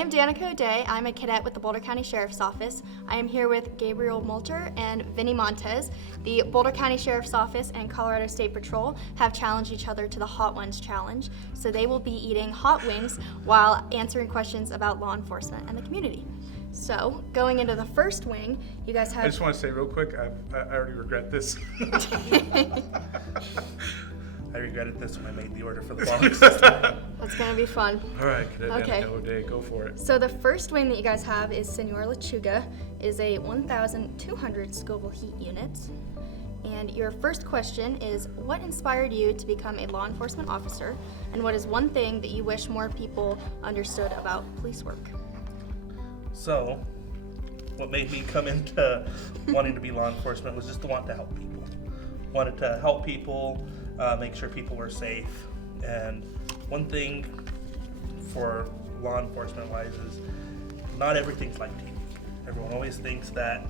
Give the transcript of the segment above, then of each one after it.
am Danica O'Day. I'm a cadet with the Boulder County Sheriff's Office. I am here with Gabriel Moulter and Vinny Montez. The Boulder County Sheriff's Office and Colorado State Patrol have challenged each other to the Hot Ones Challenge. So they will be eating hot wings while answering questions about law enforcement and the community. So, going into the first wing, you guys have... I just want to say real quick, I already regret this. I regretted this when I made the order for the box. That's going to be fun. All right, Cadet Okay. Danica O'Day, go for it. So the first wing that you guys have is Senor Lechuga. It is a 1,200 Scoville heat unit. And your first question is, what inspired you to become a law enforcement officer? And what is one thing that you wish more people understood about police work? So, what made me come into wanting to be law enforcement was just to want to help people. Wanted to help people, make sure people were safe. And one thing for law enforcement wise is not everything's like TV. Everyone always thinks that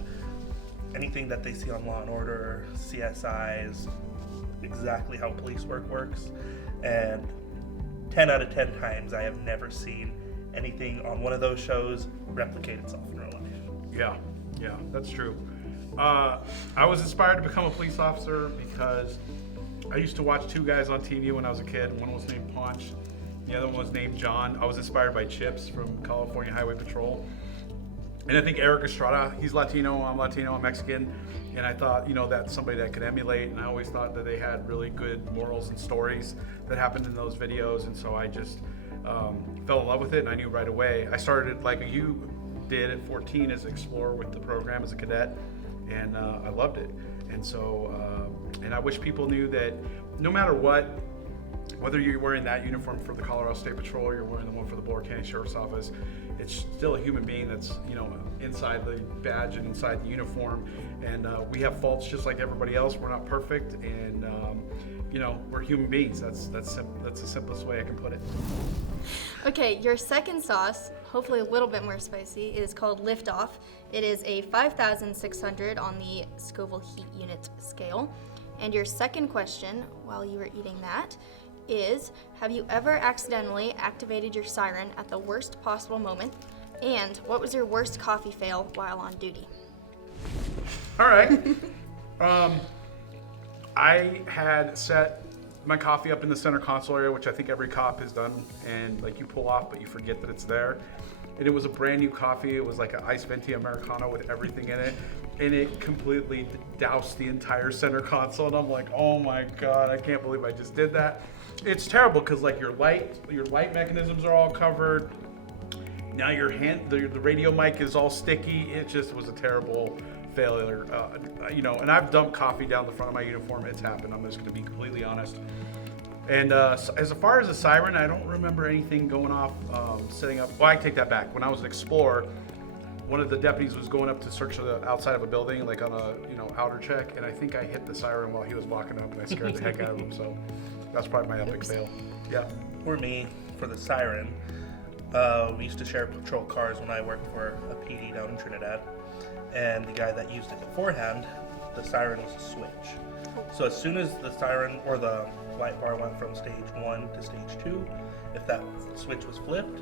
anything that they see on Law and Order, CSI is exactly how police work works. And 10 out of 10 times I have never seen anything on one of those shows replicate itself in real life. Yeah, that's true. I was inspired to become a police officer because I used to watch two guys on TV when I was a kid. One was named Ponch, the other one was named John. I was inspired by Chips from California Highway Patrol. And I think Eric Estrada, he's Latino, I'm Mexican. And I thought, that's somebody that I could emulate. And I always thought that they had really good morals and stories that happened in those videos. And so I just fell in love with it, and I knew right away. I started like you did at 14 as an explorer with the program as a cadet, and I loved it. And so, and I wish people knew that no matter what, whether you're wearing that uniform for the Colorado State Patrol or you're wearing the one for the Boulder County Sheriff's Office, it's still a human being that's, inside the badge and inside the uniform. And we have faults just like everybody else. We're not perfect, and we're human beings. That's the simplest way I can put it. Okay, your second sauce, hopefully a little bit more spicy, is called Liftoff. It is a 5,600 on the Scoville heat unit scale. And your second question, while you were eating that, is, have you ever accidentally activated your siren at the worst possible moment? And what was your worst coffee fail while on duty? All right. I had set my coffee up in the center console area, which I think every cop has done, and like you pull off, but you forget that it's there. And it was a brand new coffee. It was like an iced venti Americano with everything in it, and it completely doused the entire center console. And I'm like, oh my God, I can't believe I just did that. It's terrible because like your light mechanisms are all covered. Now the radio mic is all sticky. It just was a terrible failure, and I've dumped coffee down the front of my uniform. It's happened. I'm just going to be completely honest. And as far as the siren, I don't remember anything going off, setting up. Well, I take that back. When I was an explorer, one of the deputies was going up to search the outside of a building, like on a outer check, and I think I hit the siren while he was walking up, and I scared the heck out of him. So that's probably my epic fail. Yeah. For me, for the siren, we used to share patrol cars when I worked for a PD down in Trinidad. And the guy that used it beforehand, the siren was a switch. So as soon as the siren or the light bar went from stage 1 to stage 2, if that switch was flipped,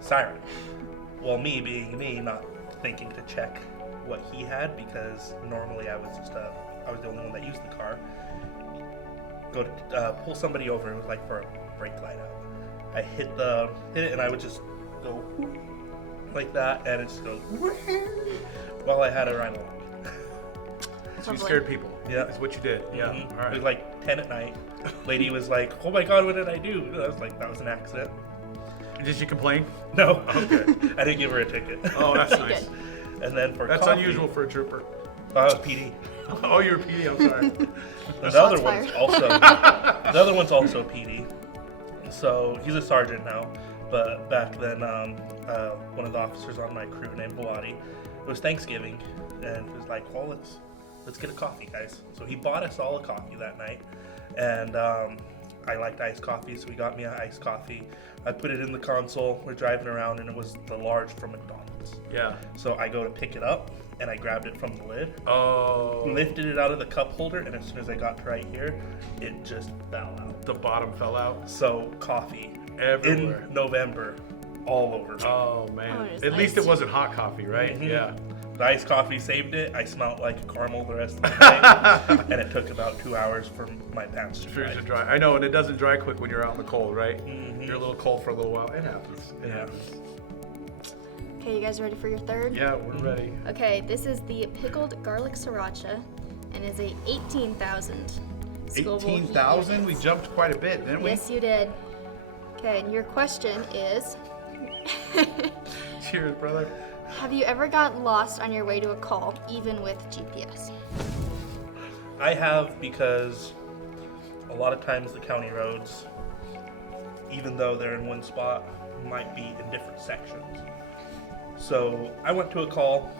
siren. Well, me being me, not thinking to check what he had, because normally I was the only one that used the car. Go to pull somebody over, it was like for a brake light out. I hit it, and I would just go like that, and it just goes. Well, I had it right along. So you scared people. Yeah. That's what you did. Yeah. Mm-hmm. All right. It was like 10 at night. Lady was like, oh my God, what did I do? I was like, that was an accident. Did she complain? No. Okay. I didn't give her a ticket. Oh, that's nice. And then for That's coffee, unusual for a trooper. PD. Oh, you're a PD. I'm sorry. The other one's also PD. So he's a sergeant now, but back then, one of the officers on my crew named Boati, it was Thanksgiving, and he was like, well, let's get a coffee, guys. So he bought us all a coffee that night, and I liked iced coffee, so he got me an iced coffee. I put it in the console, we're driving around, and it was the large from McDonald's. Yeah. So I go to pick it up, and I grabbed it from the lid. Oh. Lifted it out of the cup holder, and as soon as I got to right here, it just fell out. The bottom fell out. So coffee everywhere in November all over me. Oh man. Oh, it was At least it iced. wasn't hot coffee, right? Mhm. Yeah. The iced coffee saved it. I smelled like caramel the rest of the day. And it took about 2 hours for my pants to Sure, dry. to dry. I know, and it doesn't dry quick when you're out in the cold, right? Mhm. You're a little cold for a little while. It happens. It Yeah. happens. Okay, you guys ready for your third? Yeah, we're ready. Okay, this is the pickled garlic sriracha and is a 18,000 Scoville heat 18,000? We units. jumped quite a bit, didn't we? Yes, you did. Okay, and your question is, Cheers, brother. have you ever got lost on your way to a call, even with GPS? I have, because a lot of times the county roads, even though they're in one spot, might be in different sections. So I went to a call.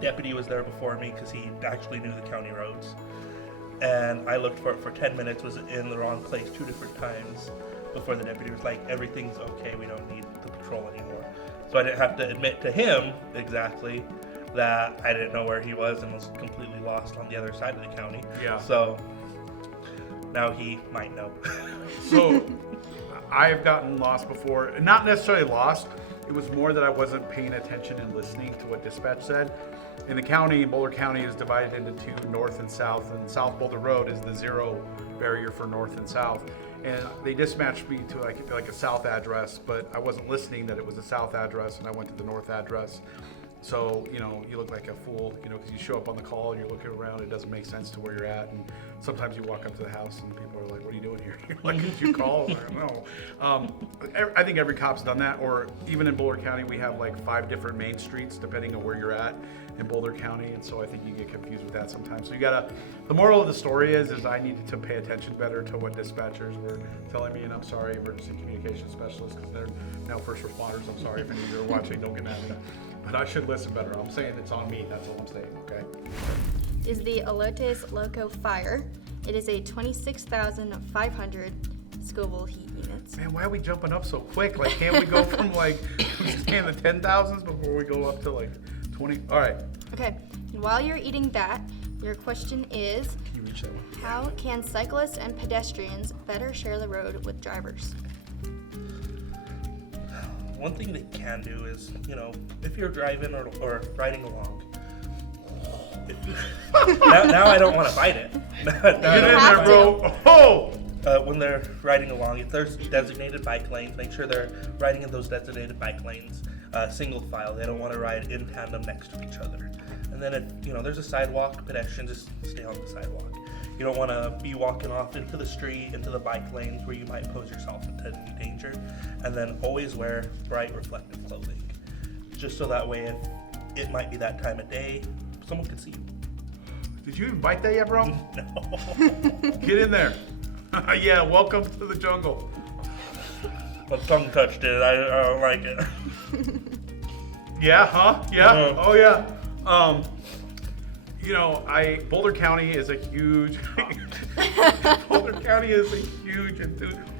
Deputy was there before me because he actually knew the county roads. And I looked for it for 10 minutes, was in the wrong place 2 different times before the deputy was like, everything's okay, we don't need the patrol anymore. So I didn't have to admit to him exactly that I didn't know where he was and was completely lost on the other side of the county. Yeah. So now he might know. So, I've gotten lost before. Not necessarily lost. It was more that I wasn't paying attention and listening to what dispatch said. In the county, Boulder County is divided into two, north and south, and South Boulder Road is the zero barrier for north and south. And they dispatched me to like a south address, but I wasn't listening that it was a south address, and I went to the north address. So, you look like a fool, because you show up on the call and you're looking around, it doesn't make sense to where you're at. And sometimes you walk up to the house and people are like, what are you doing here? You're like, did you call? I don't know. I think every cop's done that, or even in Boulder County, we have like 5 different main streets depending on where you're at in Boulder County. And so I think you get confused with that sometimes. So the moral of the story is I needed to pay attention better to what dispatchers were telling me. And I'm sorry, emergency communication specialists, because they're now first responders. I'm sorry if any of you are watching, don't get mad at me. But I should listen better. I'm saying it's on me. That's all I'm saying, okay? Is the Elotes Loco Fire. It is a 26,500 Scoville heat units. Man, why are we jumping up so quick? Like, can't we go from like staying in the 10,000s before we go up to like 20? All right. Okay, and while you're eating that, your question is, Can you reach that one? how can cyclists and pedestrians better share the road with drivers? One thing they can do is, if you're driving or riding along, now I don't want to bite it. Now I Get in don't there, have wanna bro. Oh! when they're riding along, if there's designated bike lanes, make sure they're riding in those designated bike lanes, single file. They don't want to ride in tandem next to each other. And then if there's a sidewalk, pedestrians just stay on the sidewalk. You don't want to be walking off into the street, into the bike lanes where you might pose yourself into danger. And then always wear bright reflective clothing, just so that way if it might be that time of day, someone can see you. Did you even bite that yet, bro? No. Get in there. Yeah, welcome to the jungle. My tongue touched it. I don't like it. Yeah, huh? Yeah. Uh-huh. Oh, yeah. Boulder County is a huge. Boulder County is a huge enthusiast.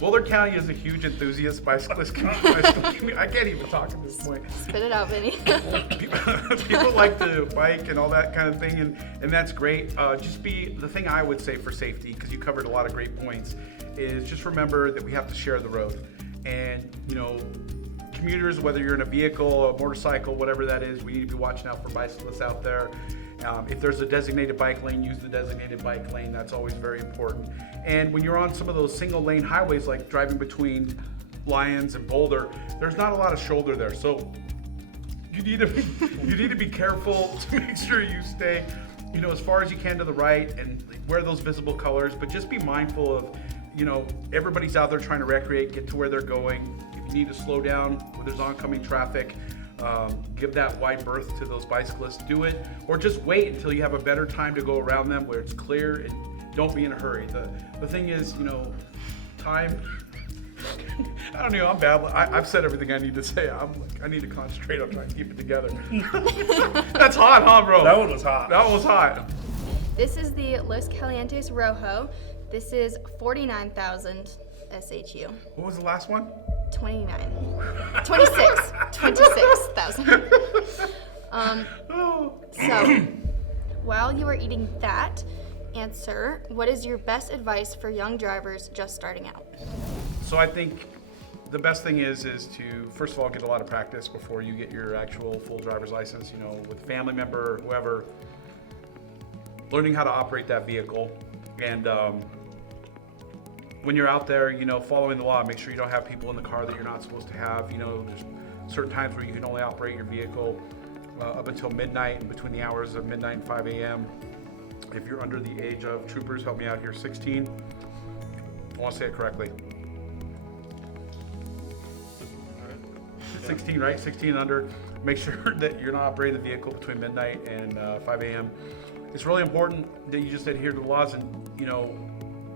Boulder County is a huge enthusiast bicyclist community. I can't even talk at this point. Spit it out, Vinny. People like to bike and all that kind of thing, and that's great. The thing I would say for safety, because you covered a lot of great points, is just remember that we have to share the road. And, commuters, whether you're in a vehicle, a motorcycle, whatever that is, we need to be watching out for bicyclists out there. If there's a designated bike lane, use the designated bike lane. That's always very important. And when you're on some of those single lane highways, like driving between Lyons and Boulder, there's not a lot of shoulder there. So you need to be careful to make sure you stay, as far as you can to the right and wear those visible colors. But just be mindful of, everybody's out there trying to recreate, get to where they're going. If you need to slow down when there's oncoming traffic, give that wide berth to those bicyclists, do it, or just wait until you have a better time to go around them where it's clear, and don't be in a hurry. The thing is, time. I don't know, I'm bad. I've said everything I need to say. I need to concentrate on trying to keep it together. That's hot, huh, bro? That one was hot. That one was hot. This is the Los Calientes Rojo. This is 49,000 SHU. What was the last one? 26,000. Oh. So, while you are eating that, answer, what is your best advice for young drivers just starting out? So I think the best thing is to first of all get a lot of practice before you get your actual full driver's license. You know, with a family member or whoever, learning how to operate that vehicle, and when you're out there, you know, following the law, make sure you don't have people in the car that you're not supposed to have. You know, there's certain times where you can only operate your vehicle up until midnight, and between the hours of midnight and 5 a.m. If you're under the age of, troopers, help me out here, 16. I want to say it correctly. 16, right? 16 and under. Make sure that you're not operating the vehicle between midnight and 5 a.m. It's really important that you just adhere to the laws, and you know,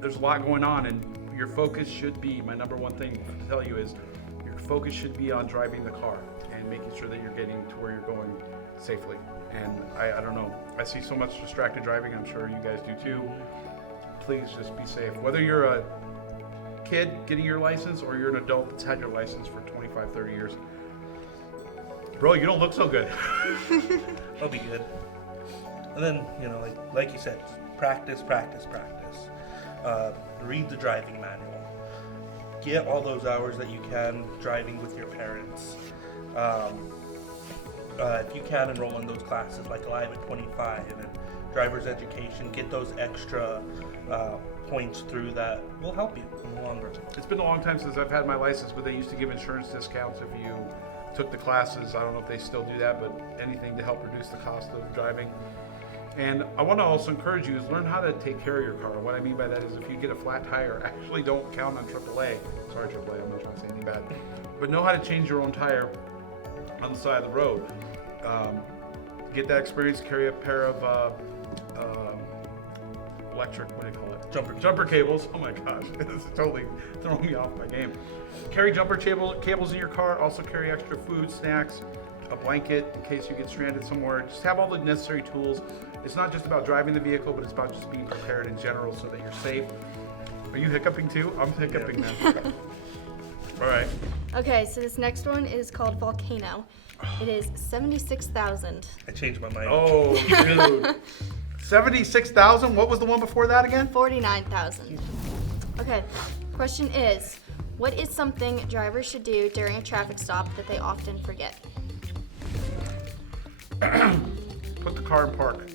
there's a lot going on, and your focus should be, my number one thing to tell you is, your focus should be on driving the car and making sure that you're getting to where you're going safely. And I don't know, I see so much distracted driving, I'm sure you guys do too. Please just be safe. Whether you're a kid getting your license or you're an adult that's had your license for 25, 30 years. Bro, you don't look so good. I'll be good. And then, you know, like you said, practice. Read the driving manual. Get all those hours that you can driving with your parents. If you can, enroll in those classes like Live at 25 and driver's education. Get those extra points through that will help you in the long run. It's been a long time since I've had my license, but they used to give insurance discounts if you took the classes. I don't know if they still do that, but anything to help reduce the cost of driving. And I want to also encourage you is learn how to take care of your car. What I mean by that is if you get a flat tire, actually don't count on AAA. Sorry, AAA, I'm not trying to say anything bad. But know how to change your own tire on the side of the road. Get that experience, carry a pair of electric, what do you call it? Jumper cables. Oh my gosh, this is totally throwing me off my game. Carry jumper cables in your car. Also carry extra food, snacks, a blanket in case you get stranded somewhere. Just have all the necessary tools. It's not just about driving the vehicle, but it's about just being prepared in general so that you're safe. Are you hiccuping too? I'm hiccuping then. All right. Okay, so this next one is called Volcano. It is 76,000. I changed my mind. Oh, dude. 76,000? What was the one before that again? 49,000. Okay, question is, what is something drivers should do during a traffic stop that they often forget? Put the car in park.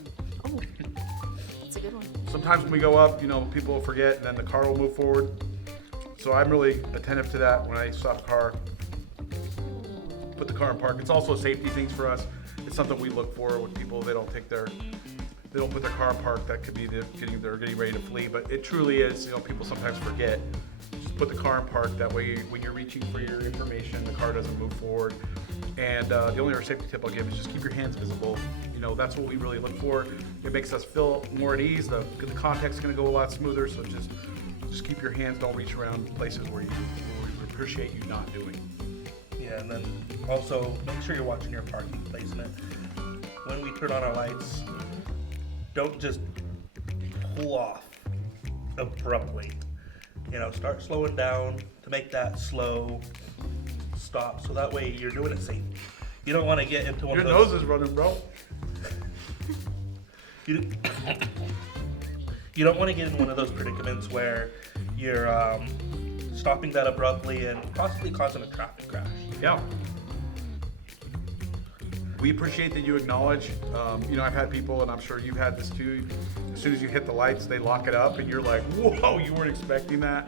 Oh, that's a good one. Sometimes when we go up, you know, people will forget and then the car will move forward. So I'm really attentive to that when I stop a car. Put the car in park. It's also a safety thing for us. It's something we look for with people. They don't put their car in park. That could be they're getting ready to flee. But it truly is, you know, people sometimes forget. Just put the car in park. That way, when you're reaching for your information, the car doesn't move forward. And the only other safety tip I'll give is just keep your hands visible. You know, that's what we really look for. It makes us feel more at ease. The contact's going to go a lot smoother. So just keep your hands. Don't reach around places where we appreciate you not doing. Yeah, and then also make sure you're watching your parking placement. When we turn on our lights, don't just pull off abruptly. You know, start slowing down to make that slow stop, so that way you're doing it safe. You don't want to get into one Your of those. nose is running, bro. You don't want to get in one of those predicaments where you're stopping that abruptly and possibly causing a traffic crash. Yeah. We appreciate that you acknowledge. You know, I've had people, and I'm sure you've had this too. As soon as you hit the lights, they lock it up, and you're like, "Whoa, you weren't expecting that."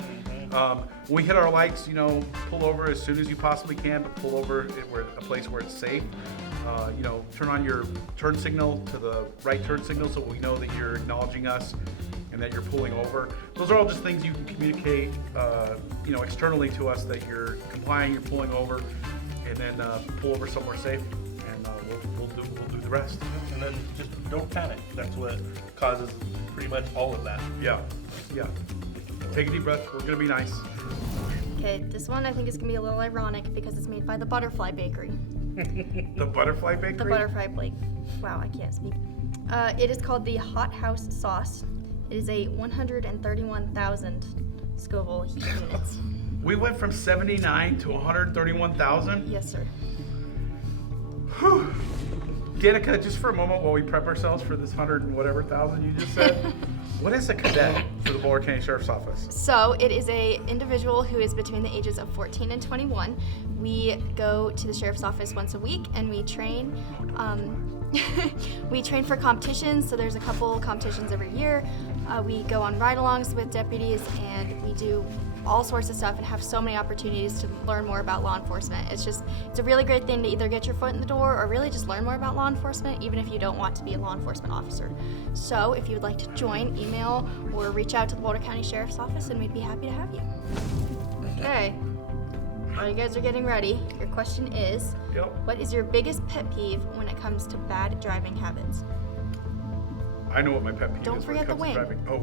When we hit our lights, you know, pull over as soon as you possibly can, but pull over where a place where it's safe. You know, turn on your turn signal to the right turn signal, so we know that you're acknowledging us and that you're pulling over. Those are all just things you can communicate, you know, externally to us that you're complying, you're pulling over, and then pull over somewhere safe, and we'll do the rest. And then just don't panic. That's what causes pretty much all of that. Yeah. Take a deep breath. We're gonna be nice. Okay, this one I think is gonna be a little ironic because it's made by the Butterfly Bakery. The Butterfly Bakery? The Butterfly Blake. Wow, I can't speak. It is called the Hot House Sauce. It is a 131,000 Scoville heat units. We went from 79 to 131,000. Yes, sir. Whew. Danica, just for a moment while we prep ourselves for this 100 and whatever thousand you just said, what is a cadet for the Boulder County Sheriff's Office? So it is a individual who is between the ages of 14 and 21. We go to the sheriff's office once a week and we train. We train for competitions, so there's a couple competitions every year. We go on ride-alongs with deputies, and we do all sorts of stuff and have so many opportunities to learn more about law enforcement. It's a really great thing to either get your foot in the door or really just learn more about law enforcement, even if you don't want to be a law enforcement officer. So if you would like to join, email or reach out to the Boulder County Sheriff's Office, and we'd be happy to have you. Okay. While you guys are getting ready, your question is, Yep. what is your biggest pet peeve when it comes to bad driving habits? I know what my pet peeve Don't is forget when it the comes to wing. driving. Oh,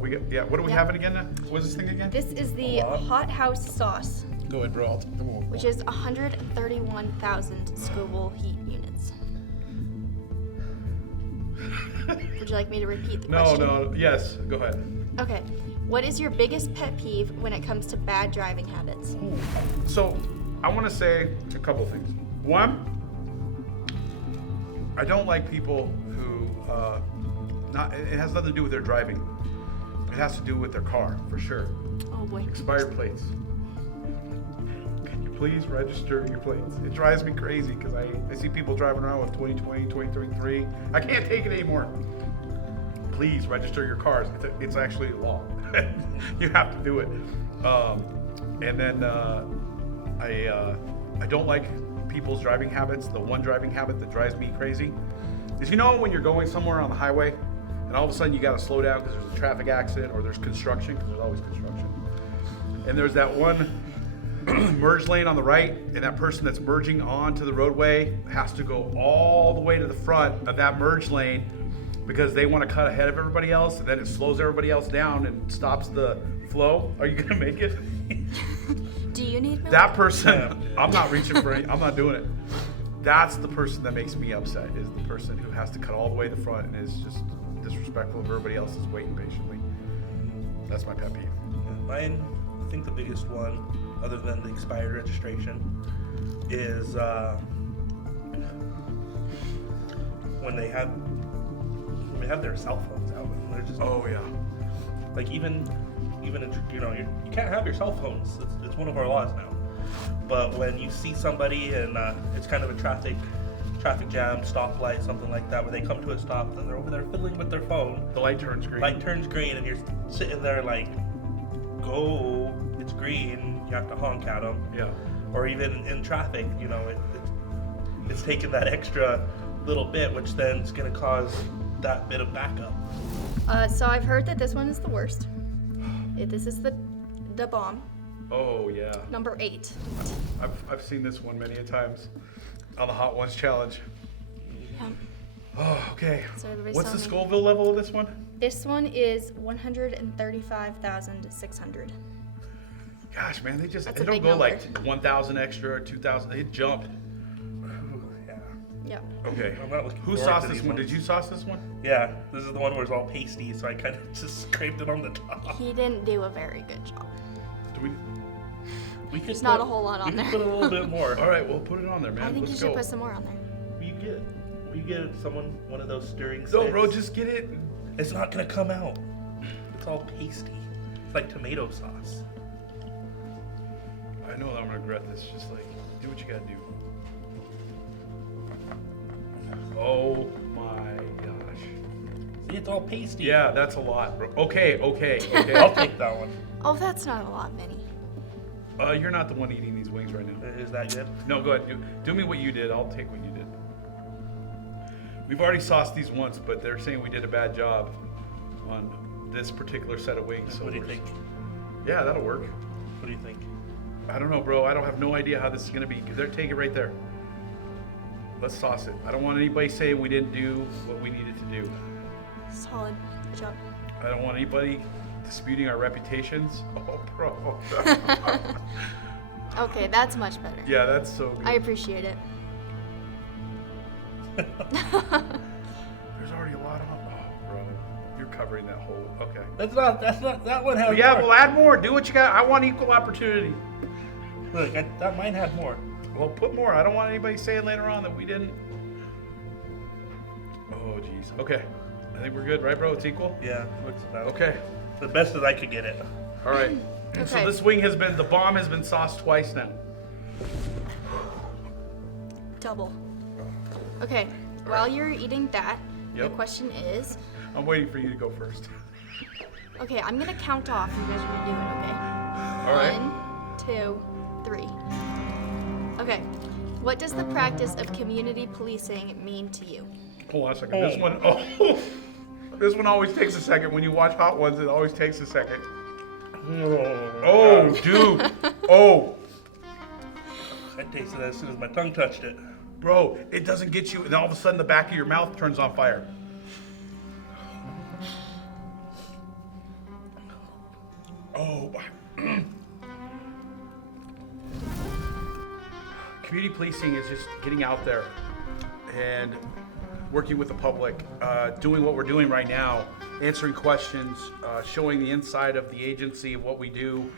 what are we Yeah. having again now? What is this thing again? This is the Hot House Sauce, Go ahead, bro. I'll take the wall. which is 131,000 Scoville heat units. Would you like me to repeat the question? No, yes, go ahead. Okay. What is your biggest pet peeve when it comes to bad driving habits? So, I want to say a couple things. One, I don't like people who, it has nothing to do with their driving. It has to do with their car, for sure. Oh boy. Expired plates. Can you please register your plates? It drives me crazy because I see people driving around with 2020, 2023. I can't take it anymore. Please register your cars. It's actually law. You have to do it. And then I don't like people's driving habits. The one driving habit that drives me crazy is, when you're going somewhere on the highway and all of a sudden you got to slow down because there's a traffic accident or there's construction, because there's always construction. And there's that one merge lane on the right, and that person that's merging onto the roadway has to go all the way to the front of that merge lane because they want to cut ahead of everybody else, and then it slows everybody else down and stops the flow. Are you gonna make it? Do you need milk? That person, I'm not reaching for any, I'm not doing it. That's the person that makes me upset, is the person who has to cut all the way to the front and is just disrespectful of everybody else is waiting patiently. That's my pet peeve. Mine, I think the biggest one, other than the expired registration, is when they have their cell phones out. And they're just Oh yeah. like even you can't have your cell phones. It's one of our laws now. But when you see somebody and it's kind of a traffic jam, stoplight, something like that, where they come to a stop and they're over there fiddling with their phone. The light turns green. Light turns green and you're sitting there like, go, it's green, you have to honk at them. Yeah. Or even in traffic, it's taking that extra little bit, which then is going to cause that bit of backup. So I've heard that this one is the worst. This is the bomb, Oh yeah. number 8. I've seen this one many a times on the Hot Ones challenge. Yeah. Oh, okay. So everybody's What's the telling me. Scoville level of this one? This one is 135,600. Gosh, man, they That's a don't big go number. like 1,000 extra or 2,000. They jump. Yeah. Yep. Okay. I'm not looking Who forward sauced to this these one? ones. Did you sauce this one? Yeah, this is the one where it's all pasty, so I kind of just scraped it on the top. He didn't do a very good job. Do we? We could There's not a whole lot on we there. could put a little bit more. All right, well, put it on there, man. I think Let's you should go. put some more on there. Will you get one of those stirring sticks? No, bro, just get it. It's not gonna come out. It's all pasty. It's like tomato sauce. I know that I'm gonna regret this. Just like, do what you gotta do. Oh my gosh. See, it's all pasty. Yeah, that's a lot, bro. Okay. I'll take that one. Oh, that's not a lot, Vinny. You're not the one eating these wings right now. Is that good? No, go ahead. Do me what you did. I'll take what you did. We've already sauced these once, but they're saying we did a bad job on this particular set of wings. So What do you we're- think? Yeah, that'll work. What do you think? I don't know, bro. I don't have no idea how this is gonna be. Take it right there. Let's sauce it. I don't want anybody saying we didn't do what we needed to do. Solid. Good job. I don't want anybody disputing our reputations. Oh, bro. Okay, that's much better. Yeah, that's so good. I appreciate it. There's already a lot on. Oh, bro. You're covering that whole. Okay. That one has Yeah, more. well, add more. Do what you got. I want equal opportunity. Look, that mine had more. Well, put more. I don't want anybody saying later on that we didn't. Oh, jeez. Okay. I think we're good, right, bro? It's equal? Yeah, looks about. Okay. The best that I could get it. All right. So Okay. this wing the bomb has been sauced twice now. Double. Okay, while you're eating that, the Yep. question is, I'm waiting for you to go first. okay, I'm gonna count off. You guys are gonna do it, okay? All right. 1, 2, 3. Okay. What does the practice of community policing mean to you? Hold on a second. This one always takes a second. When you watch Hot Ones, it always takes a second. Oh, dude. Oh, I tasted it as soon as my tongue touched it. bro, it doesn't get you, and all of a sudden the back of your mouth turns on fire. Oh, community policing is just getting out there and working with the public, doing what we're doing right now, answering questions, showing the inside of the agency of what we do,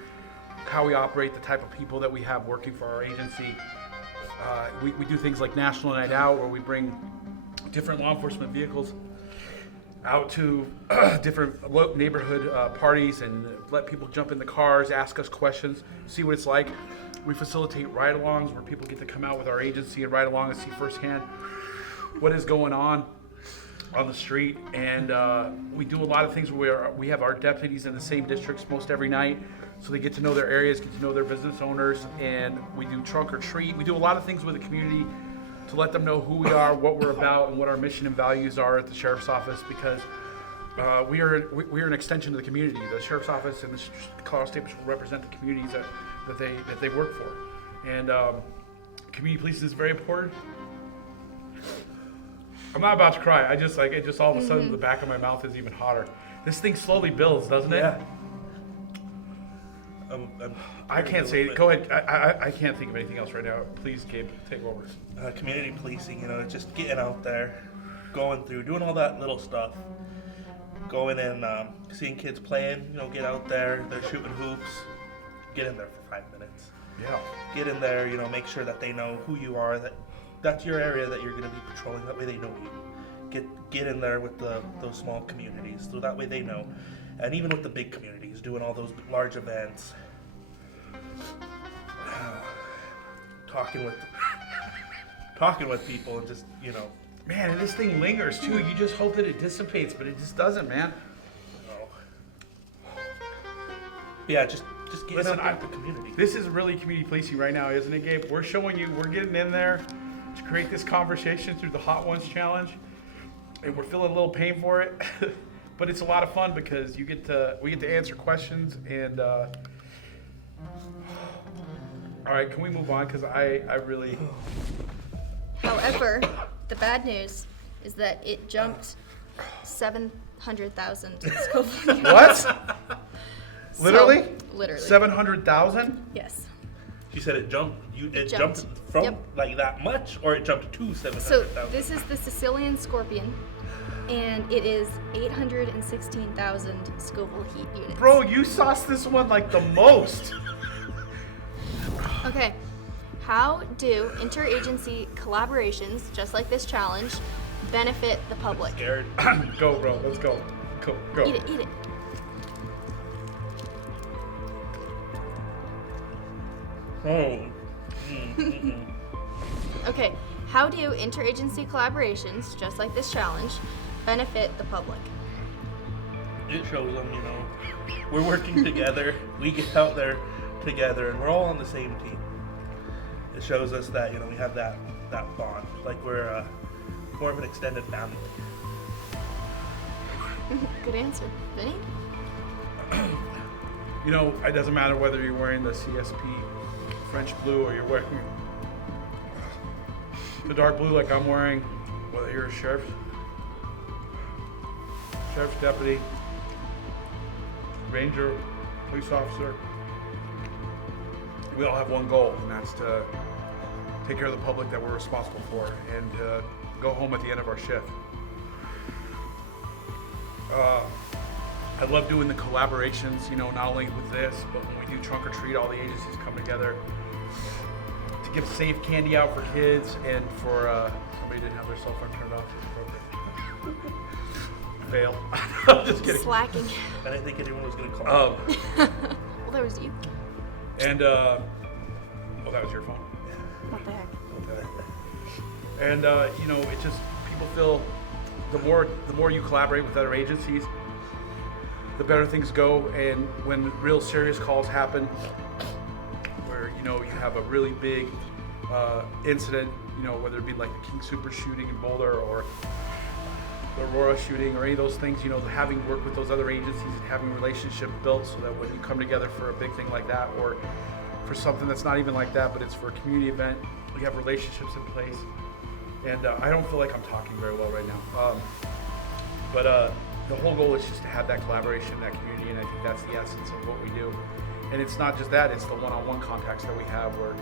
how we operate, the type of people that we have working for our agency. We do things like National Night Out, where we bring different law enforcement vehicles out to different neighborhood parties and let people jump in the cars, ask us questions, see what it's like. We facilitate ride-alongs where people get to come out with our agency and ride along and see firsthand what is going on the street. And we do a lot of things where we have our deputies in the same districts most every night, so they get to know their areas, get to know their business owners, and we do trunk or treat. We do a lot of things with the community to let them know who we are, what we're about, and what our mission and values are at the Sheriff's Office, because we are an extension of the community. The Sheriff's Office and the Colorado State Patrol represent the communities that they work for. And community policing is very important. I'm not about to cry. I just it just all of a sudden the back of my mouth is even hotter. This thing slowly builds, doesn't it? Yeah. I can't say it. Go ahead. I can't think of anything else right now. Please, Gabe, take over. Community policing, it's just getting out there, going through, doing all that little stuff. Going in, seeing kids playing, get out there, they're shooting hoops. Get in there for 5 minutes. Yeah. Get in there, make sure that they know who you are, that's your area that you're going to be patrolling. That way they know you. Get in there with those small communities, so that way they know. And even with the big communities, doing all those large events, talking with people, and just Man, and this thing lingers too. You just hope that it dissipates, but it just doesn't, man. Yeah, just getting Listen, out with the community. This is really community policing right now, isn't it, Gabe? We're showing you, we're getting in there to create this conversation through the Hot Ones Challenge, and we're feeling a little pain for it, but it's a lot of fun because we get to answer questions. And all right, can we move on? Because I really. However, the bad news is that it jumped 700,000 Scoville units. What? Literally? Literally. 700,000? Yes. She said it jumped. It jumped. jumped from Yep. like that much, or it jumped to 700,000. So this is the Sicilian Scorpion, and it is 816,000 Scoville heat units. Bro, you sauced this one like the most. Okay. How do interagency collaborations, just like this challenge, benefit the public? Scared. Go, bro. Let's go. Go. Eat it, eat it. Oh. Okay. How do interagency collaborations, just like this challenge, benefit the public? It shows them, we're working together. We get out there together, and we're all on the same team. It shows us that we have that bond, like we're more of an extended family. Good answer. Vinny? It doesn't matter whether you're wearing the CSP French blue or you're wearing the dark blue like I'm wearing, whether you're a sheriff's deputy, ranger, police officer. We all have one goal, and that's to take care of the public that we're responsible for and go home at the end of our shift. I love doing the collaborations, not only with this, but when we do trunk or treat, all the agencies come together to give safe candy out for kids and for somebody didn't have their cell phone turned off. Fail. I'm just kidding. Slacking. I didn't think anyone was gonna call. Well, there was you. And oh, that was your phone. What the heck? And you know, it just people feel the more you collaborate with other agencies, the better things go. And when real serious calls happen, where you know you have a really big incident, you know, whether it be like the King Super shooting in Boulder or the Aurora shooting or any of those things, you know, having worked with those other agencies and having a relationship built so that when you come together for a big thing like that or for something that's not even like that, but it's for a community event, we have relationships in place. And I don't feel like I'm talking very well right now. But the whole goal is just to have that collaboration in that community, and I think that's the essence of what we do. And it's not just that, it's the one-on-one contacts that we have where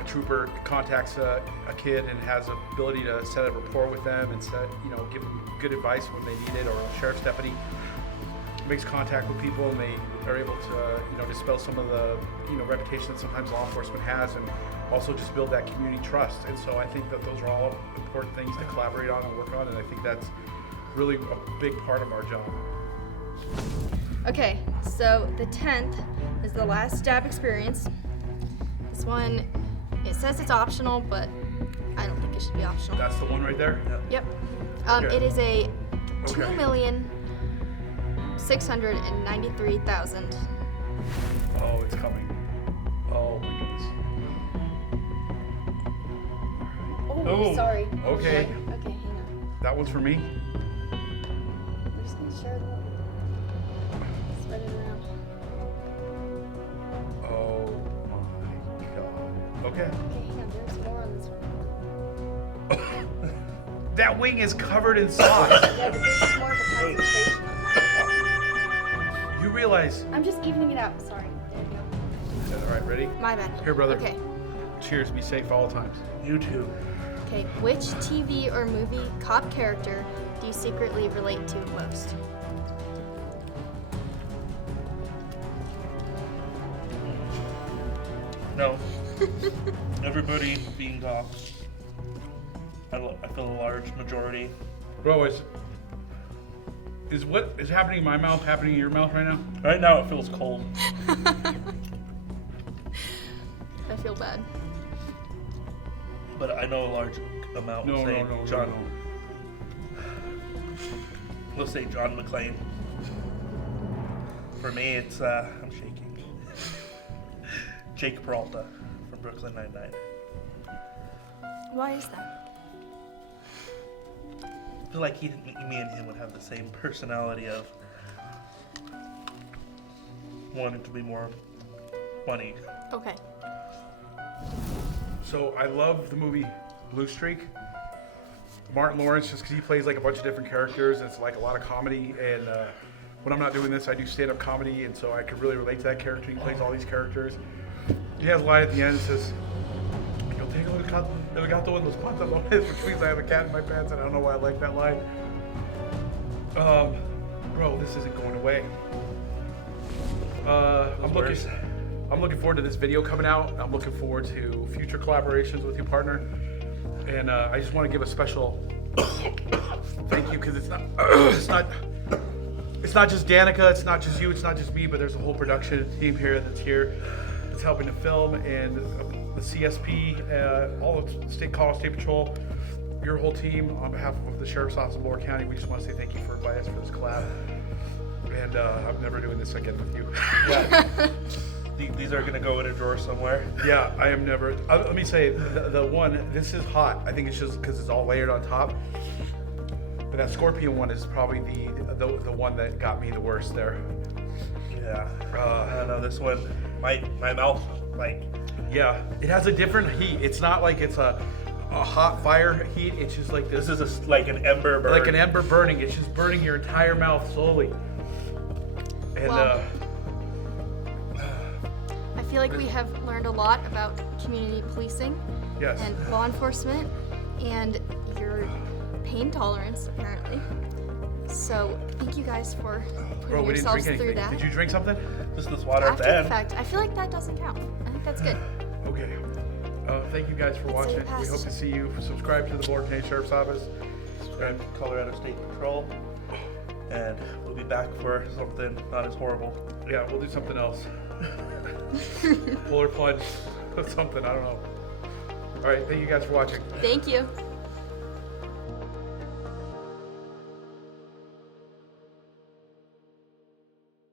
a trooper contacts a kid and has the ability to set a rapport with them and give them good advice when they need it, or a sheriff's deputy makes contact with people and they are able to dispel some of the reputation that sometimes law enforcement has, and also just build that community trust. And so I think that those are all important things to collaborate on and work on, and I think that's really a big part of our job. Okay, so the 10th is the last stab experience. This one, it says it's optional, but I don't think it should be optional. That's the one right there? Yep. Okay. It is a Okay. 2,693,000. Oh, it's coming. Oh my goodness. Oh, sorry. Okay. Okay, hang on. That one's for me? We're just gonna share the spread it around. Oh my god. Okay. Okay, hang on. There's more on this one. That wing is covered in sauce. Yeah, but there's more of a concentration. You realize. I'm just evening it out. Sorry. There you All right, ready? go. My bad. Here, brother. Okay. Cheers. Be safe all times. You too. Okay. Which TV or movie cop character do you secretly relate to most? No. Everybody being cops. I feel a large majority. Bro, is what is happening in my mouth happening in your mouth right now? Right now it feels cold. I feel bad. But I know a large amount No, say no, John. no. Let's say John McClane. For me, it's I'm shaking. Jake Peralta from Brooklyn Nine-Nine. Why is that? I feel like me and him would have the same personality of wanting to be more funny. Okay. So I love the movie Blue Streak. Martin Lawrence, just because he plays like a bunch of different characters. It's like a lot of comedy, and when I'm not doing this, I do stand-up comedy, and so I can really relate to that character. He plays all these characters. He has a line at the end that says, "Yo tengo el gato en los pantalones," which means I have a cat in my pants, and I don't know why I like that line. Bro, this isn't going away. I'm looking forward to this video coming out. I'm looking forward to future collaborations with your partner, and I just want to give a special thank you, because it's not just Danica, it's not just you, it's not just me, but there's a whole production team here that's helping to film, and the CSP, all of Colorado State Patrol, your whole team, on behalf of the Sheriff's Office of Boulder County, we just want to say thank you for inviting us for this collab, and I'm never doing this again with you. Yeah. These are gonna go in a drawer somewhere. Yeah, I am never. Let me say, the one, this is hot. I think it's just because it's all layered on top. But that scorpion one is probably the one that got me the worst there. Yeah. I don't know, this one, my mouth, like. Yeah, it has a different heat. It's not like it's a hot fire heat. It's just like this. This is like an ember burn. Like an ember burning. It's just burning your entire mouth slowly. And Well, I feel like we have learned a lot about community policing yes. and law enforcement and your pain tolerance, apparently. So thank you guys for putting Bro, we didn't yourselves drink through anything. that. Did you drink something? Just this water at After the the end. fact, I feel like that doesn't count. I think that's good. Okay. Thank you guys for Let's say watching. it passed. We hope to see you. Subscribe to the Boulder County Sheriff's Office. Subscribe to Colorado State Patrol. And we'll be back for something not as horrible. Yeah, we'll do something else. Polar plunge, something, I don't know. All right, thank you guys for watching. Thank you.